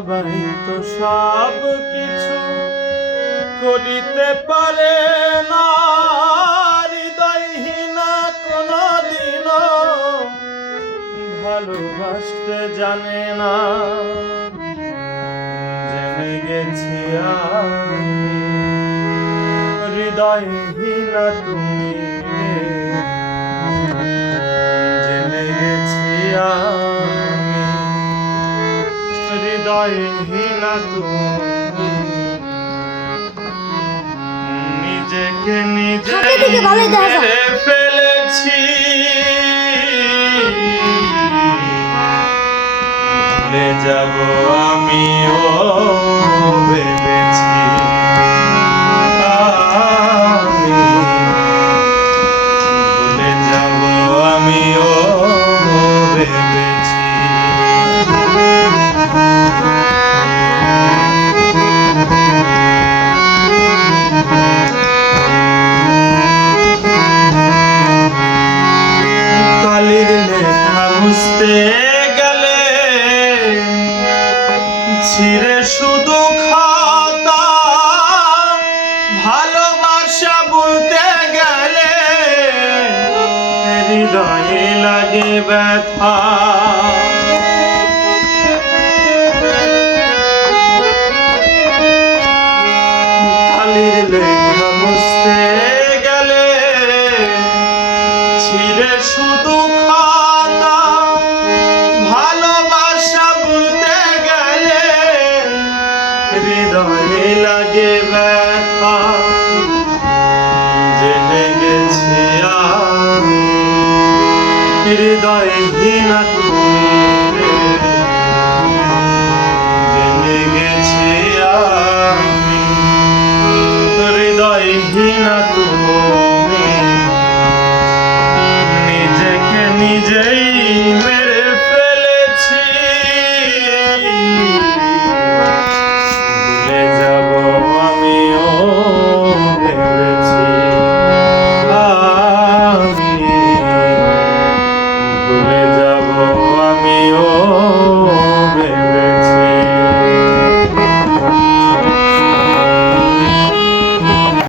সবাই তো সব কিছু করিতে পারে না, হৃদয়হীনা কোনদিনও ভালোবাসতে জানে না। জেনে গেছি আমি হৃদয়হীনা তুমি, জেনে গেছি আমি হৃদয়হীনা তুমি। নিজেকে নিজে মেরে ফেলেছি, ভুলে যাব আমিও ভেবেছি। আমি ভুলে যাব আমিও ভেবেছি। কালির লেখা বুঝতে গেলে ছিঁড়ে শুধু খাতা, ভালোবাসা বলতে গেলে হৃদয়ে লাগে ব্যথা।